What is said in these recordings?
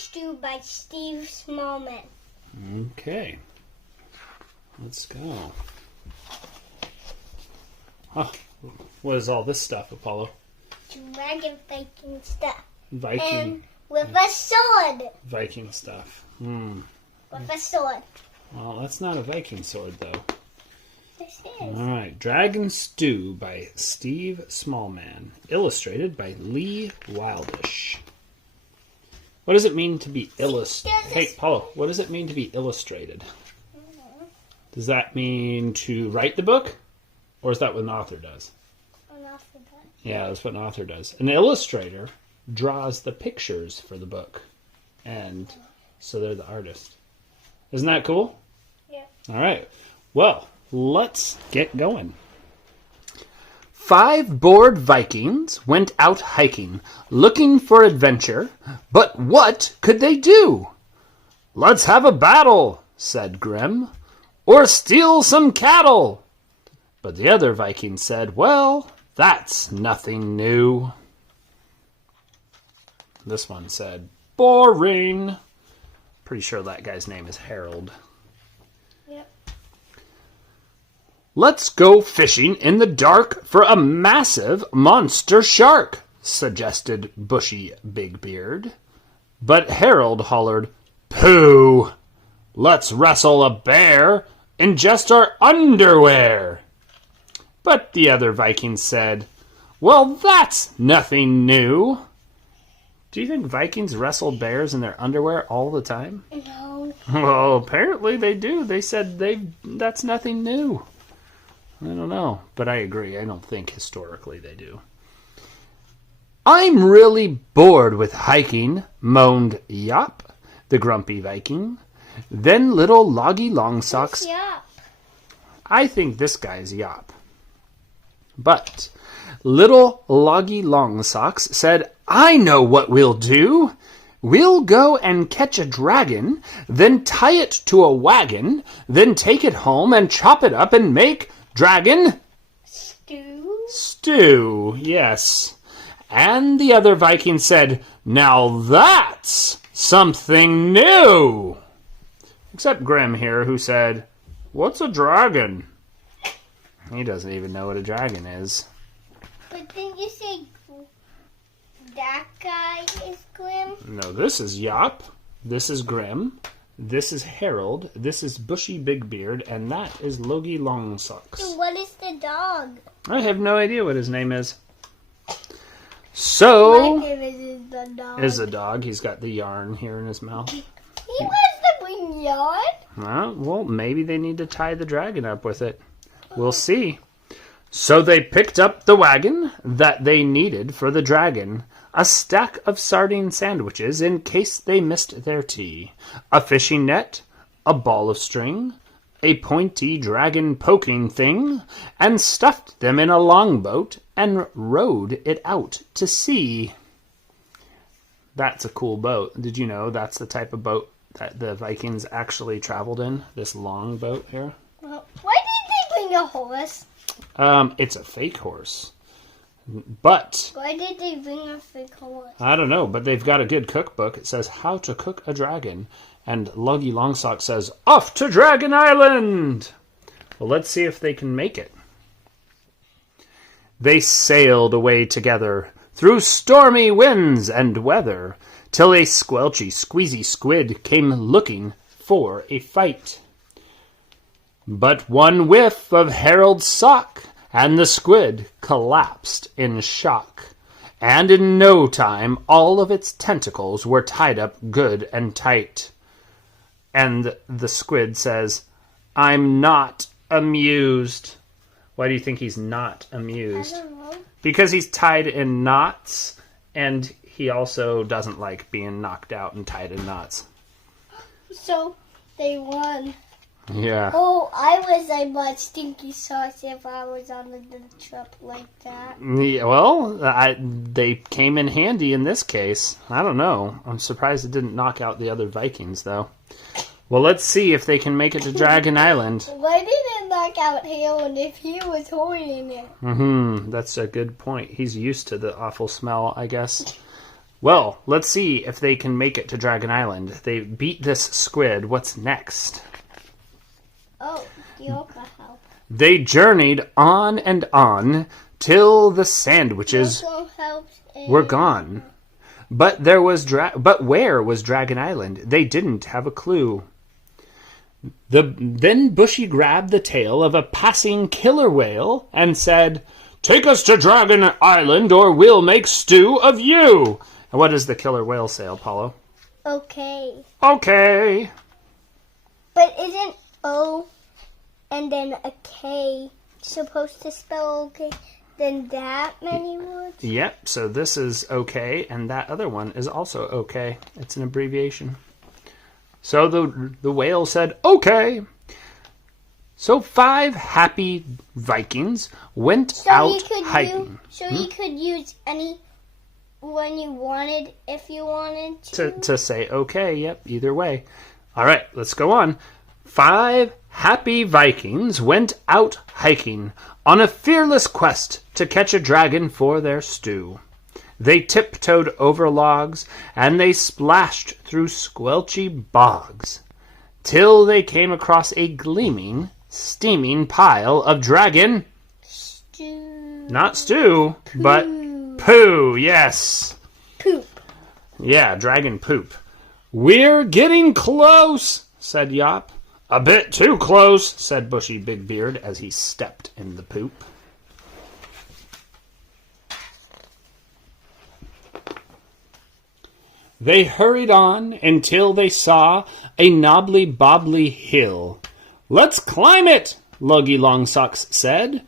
Stew by Steve Smallman. Okay. Let's go. Huh. What is all this stuff, Apollo? Dragon Viking stuff. Viking. And with a sword. Viking stuff. With a sword. Well, that's not a Viking sword, though. This is. All right. Dragon Stew by Steve Smallman. Illustrated by Lee Wildish. What does it mean to be illustrated? Hey, Apollo, what does it mean to be illustrated? Does that mean to write the book? Or is that what an author does? An author does. Yeah, that's what an author does. An illustrator draws the pictures for the book. And so they're the artist. Isn't that cool? Yeah. All right. Well, let's get going. 5 bored Vikings went out hiking, looking for adventure. But what could they do? "Let's have a battle," said Grim, "or steal some cattle." But the other Vikings said, "Well, that's nothing new." This one said, "Boring." Pretty sure that guy's name is Harold. Yep. "Let's go fishing in the dark for a massive monster shark," suggested Bushy Big Beard. But Harold hollered, "Pooh! Let's wrestle a bear in just our underwear." But the other Vikings said, "Well, that's nothing new." Do you think Vikings wrestle bears in their underwear all the time? No. Well, apparently they do. They said that's nothing new. I don't know, but I agree. I don't think historically they do. "I'm really bored with hiking," moaned Yop, the grumpy Viking. Then little Loggy Longsocks... Yeah. I think this guy's Yop. But little Loggy Longsocks said, "I know what we'll do. We'll go and catch a dragon, then tie it to a wagon, then take it home and chop it up and make dragon stew." Yes. And the other Viking said, "Now that's something new." Except Grim here, who said, "What's a dragon?" He doesn't even know what a dragon is. But didn't you say that guy is Grim? No, this is Yop. This is Grim. This is Harold. This is Bushy Big Beard. And that is Logie Longsocks. So what is the dog? I have no idea what his name is. So... My name is the dog. Is a dog. He's got the yarn here in his mouth. He wants to bring yarn? Well, maybe they need to tie the dragon up with it. We'll see. So they picked up the wagon that they needed for the dragon, a stack of sardine sandwiches in case they missed their tea, a fishing net, a ball of string, a pointy dragon poking thing, and stuffed them in a longboat and rowed it out to sea. That's a cool boat. Did you know that's the type of boat that the Vikings actually traveled in? This long boat here? Well, why did they bring a horse? It's a fake horse. But Why did they bring a fake horse? I don't know, but they've got a good cookbook. It says how to cook a dragon. And Luggy Longsock says, "Off to Dragon Island!" Well, let's see if they can make it. They sailed away together through stormy winds and weather till a squelchy, squeezy squid came looking for a fight. But one whiff of Harold's sock, and the squid collapsed in shock. And in no time, all of its tentacles were tied up good and tight. And the squid says, "I'm not amused." Why do you think he's not amused? I don't know. Because he's tied in knots, and he also doesn't like being knocked out and tied in knots. So they won. Yeah. Oh, I was like my stinky sauce if I was on the trip like that. Yeah, well, they came in handy in this case. I don't know. I'm surprised it didn't knock out the other Vikings, though. Well, let's see if they can make it to Dragon Island. Why did it knock out Harold if he was holding it? That's a good point. He's used to the awful smell, I guess. Well, let's see if they can make it to Dragon Island. They beat this squid. What's next? Oh, yoga help. They journeyed on and on till the sandwiches were gone. But where was Dragon Island? They didn't have a clue. Then Bushy grabbed the tail of a passing killer whale and said, "Take us to Dragon Island or we'll make stew of you." And what does the killer whale say, Apollo? Okay. Okay. But isn't O and then a K supposed to spell okay? Then that many words? Yep, so this is okay, and that other one is also okay. It's an abbreviation. So the whale said, okay. So 5 happy Vikings went out hiking. You could use any one you wanted if you wanted to say okay, yep, either way. All right, let's go on. 5 happy Vikings went out hiking on a fearless quest to catch a dragon for their stew. They tiptoed over logs, and they splashed through squelchy bogs, till they came across a gleaming, steaming pile of dragon... stew. Not stew, but poo, yes. Poop. Yeah, dragon poop. "We're getting close," said Yop. "A bit too close," said Bushy Big Beard as he stepped in the poop. They hurried on until they saw a knobbly-bobbly hill. "Let's climb it," Logie Longsocks said.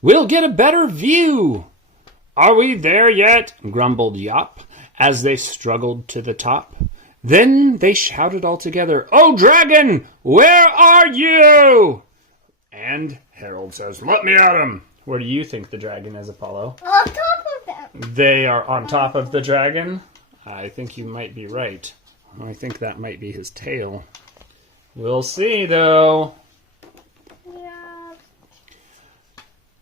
"We'll get a better view." "Are we there yet?" grumbled Yop as they struggled to the top. Then they shouted all together, "Oh, dragon, where are you?" And Harold says, "Let me at him." Where do you think the dragon is, Apollo? On top of them. They are on top of the dragon? I think you might be right. I think that might be his tail. We'll see, though. Yeah.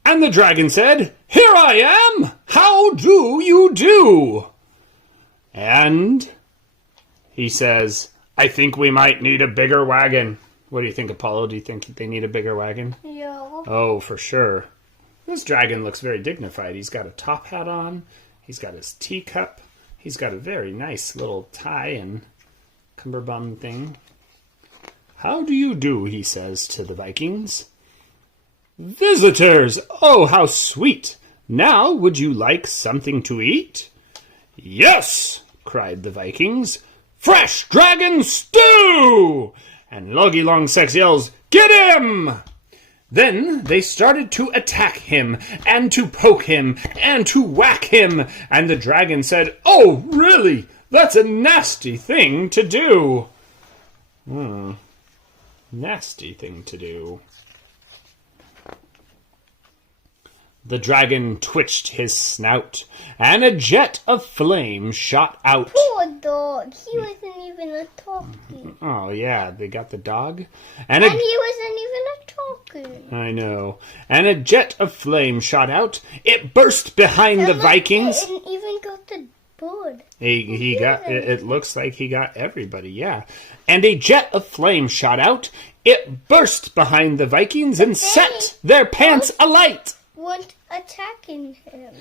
And the dragon said, "Here I am! How do you do?" And he says, "I think we might need a bigger wagon." What do you think, Apollo? Do you think they need a bigger wagon? Yeah. Oh, for sure. This dragon looks very dignified. He's got a top hat on. He's got his teacup. He's got a very nice little tie and cummerbund thing. "How do you do?" he says to the Vikings. "Visitors! Oh, how sweet! Now, would you like something to eat?" "Yes!" cried the Vikings. "Fresh dragon stew!" And Logie Longsocks yells, "Get him!" Then they started to attack him, and to poke him, and to whack him, and the dragon said, "Oh, really? That's a nasty thing to do." Nasty thing to do. The dragon twitched his snout, and a jet of flame shot out. Poor dog. He wasn't even a talkie. Oh, yeah, they got the dog. And he wasn't even a talkie. I know. And a jet of flame shot out. It burst behind the Vikings. And even got the bird. He got. It looks like he got everybody. Yeah. And a jet of flame shot out. It burst behind the Vikings and set their pants alight. Weren't attacking him.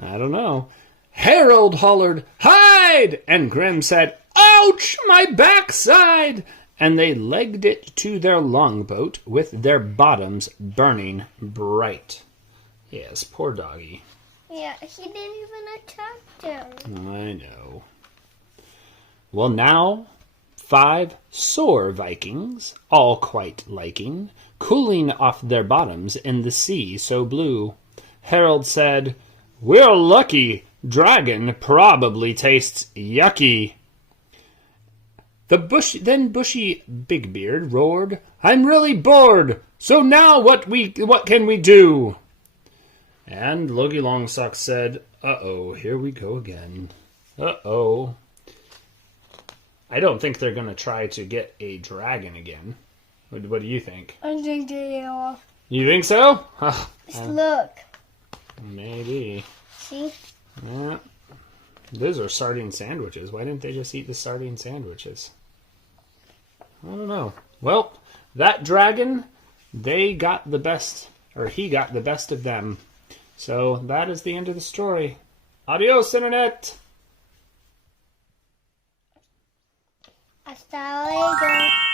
I don't know. Harold hollered, "Hide!" And Grim said, "Ouch, my backside!" And they legged it to their longboat with their bottoms burning bright. Yes, poor doggy. Yeah, he didn't even attack them. I know. Well, now 5 sore Vikings, all quite liking, cooling off their bottoms in the sea so blue. Harold said, "We're lucky. Dragon probably tastes yucky." Then Bushy Big Beard roared, "I'm really bored. So now what can we do?" And Logie Longsocks said, "Uh-oh, here we go again. Uh-oh." I don't think they're going to try to get a dragon again. What do you think? I think they are. You think so? Look. Maybe. See? Yeah. Those are sardine sandwiches. Why didn't they just eat the sardine sandwiches? I don't know. Well, that dragon, they got the best, or he got the best of them. So that is the end of the story. Adios, Internet! Hasta luego.